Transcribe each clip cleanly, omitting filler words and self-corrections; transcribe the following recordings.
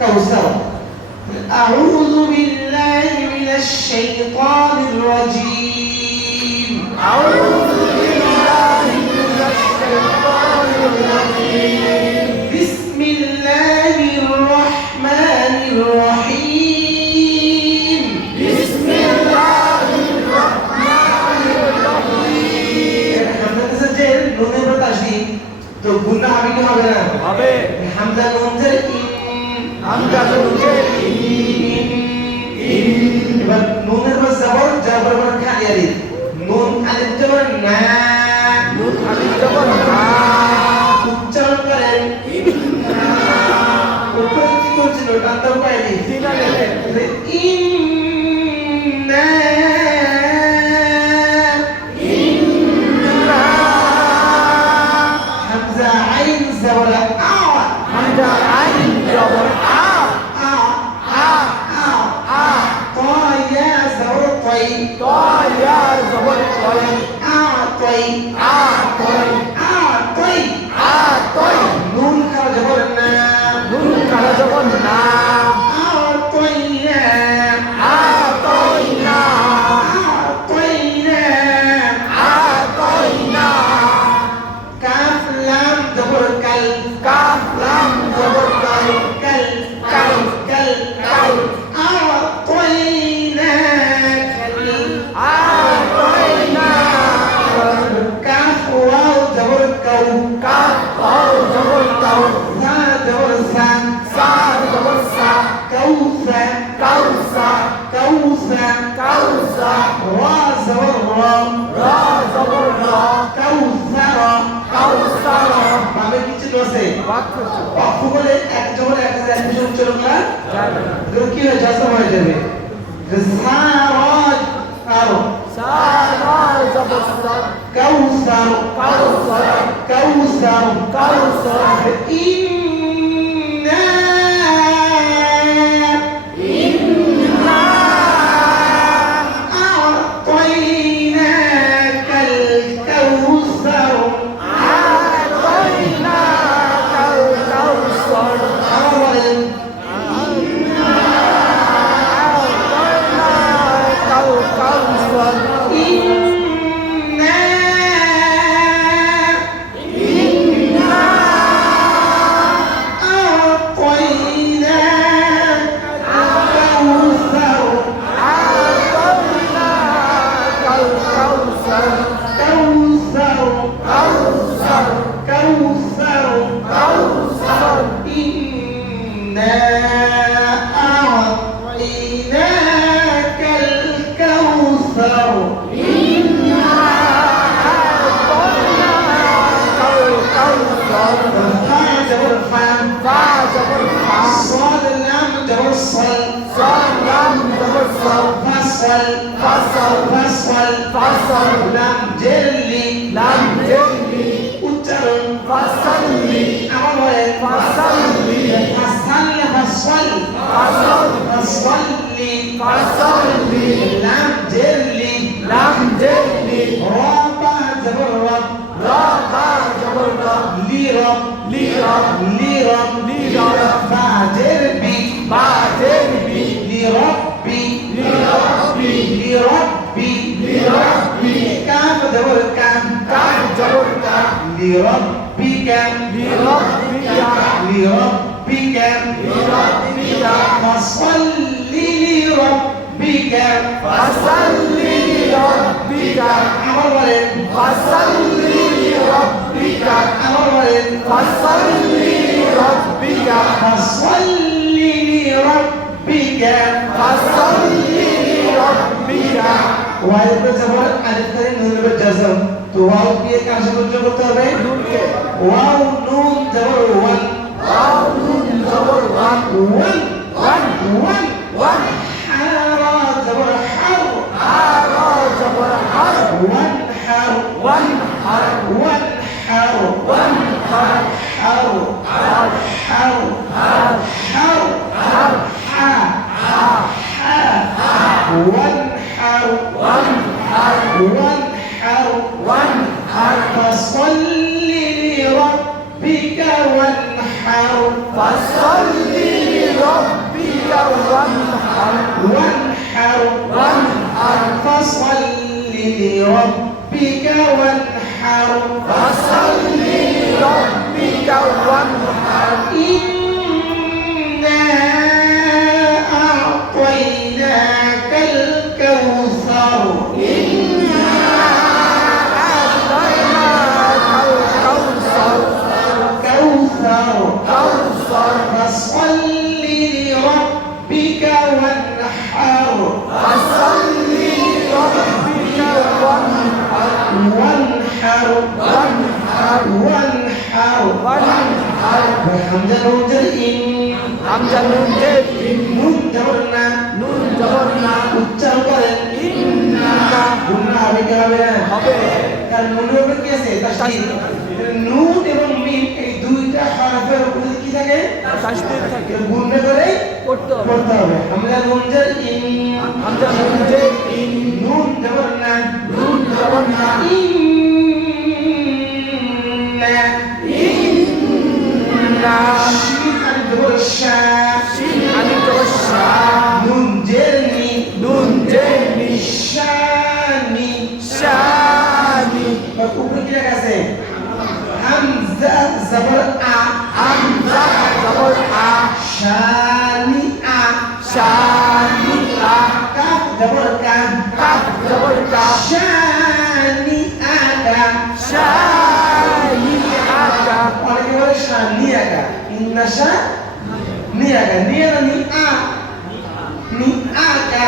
কাউসার। আউযু বিল্লাহি মিনাশ শাইতানির রাজীম। আউযু বিল্লাহি মিনাশ শাইতানির রাজীম। বিসমিল্লাহির রহমানির রহিম। বিসমিল্লাহির রহমানির রহিম। হামজা যে নুনের পর তাসদিদ তো গুনাহ হবে কি হবে না? হবে। হামজা নুন যে হামজা নুন যে এবার নুনের পর জবর, জবর পর খালি আলিফ। নুন আলিফ জবর না, নুন আলিফ জবর না। উচ্চারণ করেন ইন্না। উপরে কি করছিল? টানতে পাইনি। তিনা লেখে ইন্না। ইন্না। হামজা আইন জবর আ। হামজা আইন জবর আ। আ আ আ আ। ত ইয়া জবর তাই। ত ইয়া জবর তাই। আ তাই। আ তাই। আ তাই। আ তাই। নুন খারা জবর না। নুন খারা জবর না। আ তাই না। আ তাই না। আ তাই না। আ তাই না। কাফ লাম জবর কাল। কাফ লাম জবর কাল। কাল কাল কাল কাল। আ তাই না কাল। আ তাই না। কাফ ওয়াও জবর কাউ। কাফ ওয়াও জবর কাউ। সা জবর সা। সা জবর সা। কাউসা। কাউসা। কাউসা। কাউসা। রা জবর রা। রা জবর রা। কাউসারা। কাউসারা। মানে কিছু আছে ওয়াকফ বলে এক জবর এক উচ্চারণ করা যাবে না। কি হয়? জজম হয়ে যাবে। সারাজ আরো সারাজ জবর সার। কাউসার। কাউসার। কাউসার। কাউসার। ইন্না। ইন্না আ'তাইনাকাল কাউসার। আ'তাইনাকাল কাউসার। বলেন ইন্না আ'তাইনাকাল কাউসার। ইন্না। ইন্না আ'তাইনাকাল কাউসার। কাউসার। কাউসার। কাউসার। কাউসার। ইন্না আ'তাইনাকাল কাউসার। ইন্না আ'তাইনাকাল কাউসার। ফা জবর ফা। ফা জবর ফা। صاد لام جبر صل. صاد لام جبر صل. فصل. فصل. فصل. فصل. لام جلي. لام جلي. উচ্চারণ ফাসাল্লি। আবার বলেন ফাসাল্লি। ফাসাল্লি ফাসল। ফাসল। ফাসল্লি। ফাসল্লি। লাম জেল্লি। লাম জেল্লি। রা বা জবর রব। রা বা জবর রব। লি রব। লি রব। লি রব। লি রব। বা জেরবি। বা জেরবি। লি রব্বি। লি রব্বি। লি রব্বি। লি রব্বি। কাফ জবর কাফ। কাফ জবর কাফ। লি রব্বিকা। লি রব্বিকা। লি রব্বিকা। লি রব্বিকা। ফাসাল্লি লি রব্বিকা। ফাসাল্লি লি রব্বিকা। আবার বলেন ফাসাল্লি লি রব্বিকা। আবার বলেন ফাসাল্লি লি রব্বিকা। ফাসাল্লি লি রব্বিকা। ফাসাল্লি লি রব্বিকা। ওয়াও কে জবর আলিফ করে নুন এর জজম। তো ওয়াও কে কার সাথে যোগ করতে হবে? নুন কে। ওয়াও নুন জবর ওয়ান। ওয়াও নুন জবর one. One. One. One. One. হারা জবর হার। হারা জবর হার। ওয়ান হার। ওয়ান হার। ওয়ান হার। ওয়ান হার। হার। হার। হার। হার। হার। হার। হা। হা। হা। ওয়ান হার। ওয়ান হার। ওয়ান হার। ওয়ান হার। ফাসাল্লি লিরাব্বিকা ওয়ানহার। ফাসাল্লি لربك وانحر وانحر فصل لربك وانحر فصل لربك وانحر إنا أعطيناك الكوثر إنا أعطيناك الكوثر كوثر فصل لربك وانحر فصل لربك وانحر وانحر حمزة نون إن হামজা নুন জের ইন নুন জবর না নুন জবর না উচ্চারণ করেন ইন্না গুণা হবে কি হবে না হবে কারণ নুনের উপরে কি আছে তাসদীদ নুন এবং মিম এই দুইটা হরফের উপরে কি থাকে তাসদীদ থাকে গুণনা করে করতে হবে পড়তে হবে হামজা নুন জের ইন হামজা নুন জের ইন নুন জবর না নুন জবর না ইন্না ইন্না শিন আলিফ জবর শা শিন আলিফ জবর শা নুন জের নি নুন জের নি শানি শানি উপরে কি লেখা আছে হামজা জবর আ হামজা জবর আ শানি আ শানি আ কাফ জবর কা কাফ জবর কা শানি আকা শানি আকা অনেকে বলে শানি আকা ইন্না শা নি আকা নি আর নি আ নি আকা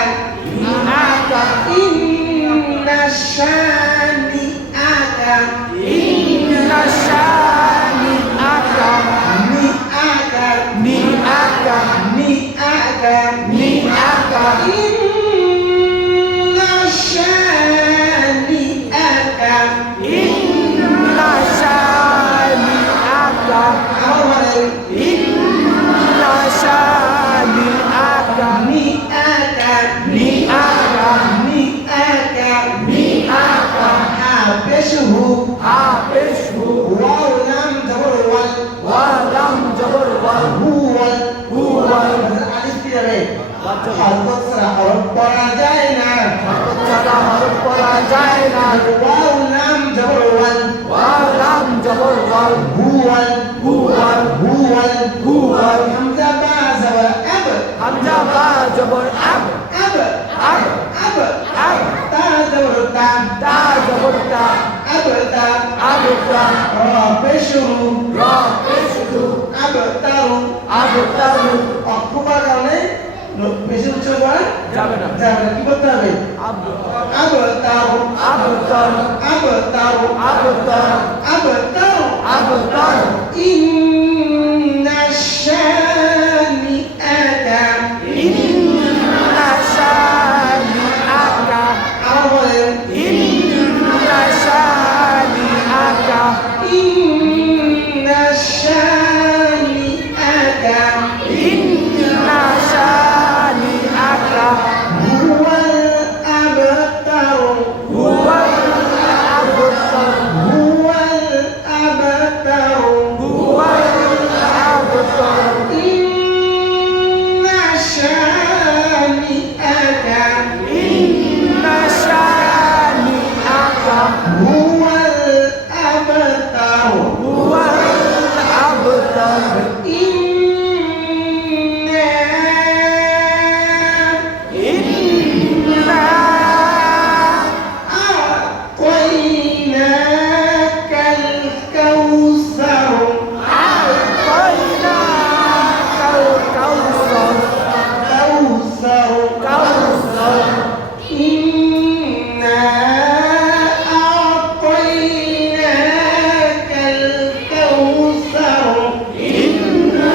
নি আকা ইন্না শানি আকা ইন্না শানি আকা নি আকা নি আকা নি আকা নি আকা ইন্না শানি আকা ইন্না শানি আকা আমার বলেন ইন্না শানি আকা নি আকা নি আকা নি আকা নি আকা হাবেশহু হাফিজহু ওয়াও লাম জবর ওয়াল ওয়া লাম জবর ওয়া হুয়াল হুয়াল আলিফ কি যাবে হরফ ছাড়া হরফ পড়া যায় না ছাড়া হরফ পড়া যায় না ওয়াও লাম জবর ওয়াল ওয়া লাম জবর ওয়া হুয়াল হুয়াল হুয়াল হামজা বা জবর আব হামজা বা জবর আব আব আব আব আব তা জবর তা তা জবর তা আব তা আব তা রা পেশরু রা পেশু আব তারু আব তারু অক্ষবার কারণে বেশি উচ্চারণ করা যাবে না যাবে না কি করতে হবে আব আব তারু আব তারু আব তারু আব তারু আব তারু আব তারু ইন্না শানিআকা ইন্না শানি আকা আমার বলেন ইন্না শানি আকা ইন্না শানিআকা ইন্না শানি আকা হুয়াল আবতারু হুয়াল আবতার হুয়াল আবতারু হুয়াল আবতার ইন্না শানিআকা ইন্না শানি আকা হুয়াল আবতারু হুয়াল আবতার ইন্না ইন্না আ'তাইনাকাল কাউসার আ'তাইনাকাল কাউসার কাউসার কাউসার ইন্না আ'তাইনাকাল কাউসার ইন্না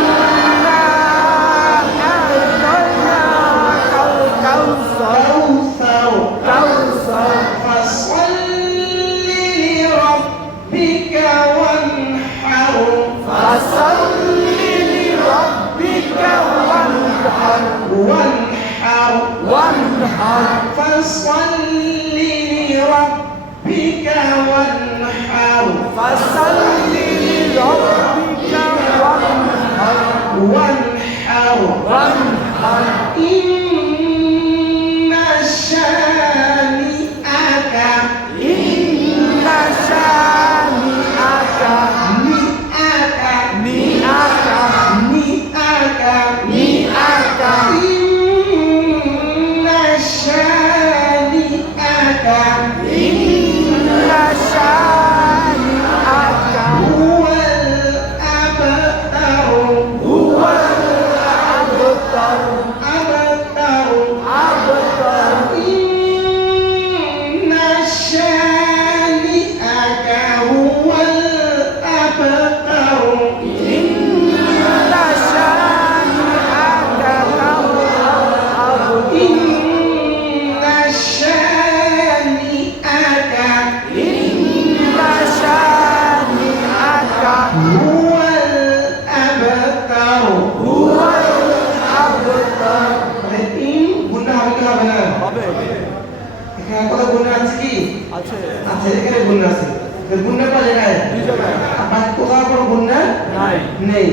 আ'তাইনাকাল কাউসার কাউসার কাউসার ফাসাল্লি লিরাব্বিকা ওয়ানহার ফাসাল্লি লিরাব্বিকা ওয়ানহার وانحر ওয়ানহার فصل لربك وانحر ফাসাল্লি লিরাব্বিকা ওয়ানহার وانحر وانحر إن شانئك إن شانئك مئك إن شانئك إن شانئك هو الأبتر هو الأبتر أبتر إن شانئك هو الأبتر إن شانئك هو الأبتر إن شانئك إن شانئك هو الأبتر هو الأبتر ইন গুণা হবে কি হবে না হবে এখানে কত গুণা আছে কি আছে আছে এখানে গুণা আছে তো গুণা কত জায়গায় দুই জায়গায় আর কোথাও কোনো গুণা নাই নেই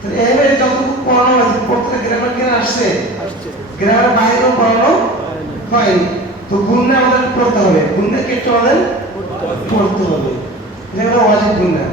তো এবারে যতটুকু পড়ানো আছে প্রত্যেকটা গ্রামার জ্ঞান আসছে আসছে গ্রামার বাইরেও পড়ানো হয়নি তো গুণা আমাদের পড়তে হবে গুণা ক্ষেত্রে আমাদের পড়তে হবে যেগুলো অজিব গুণা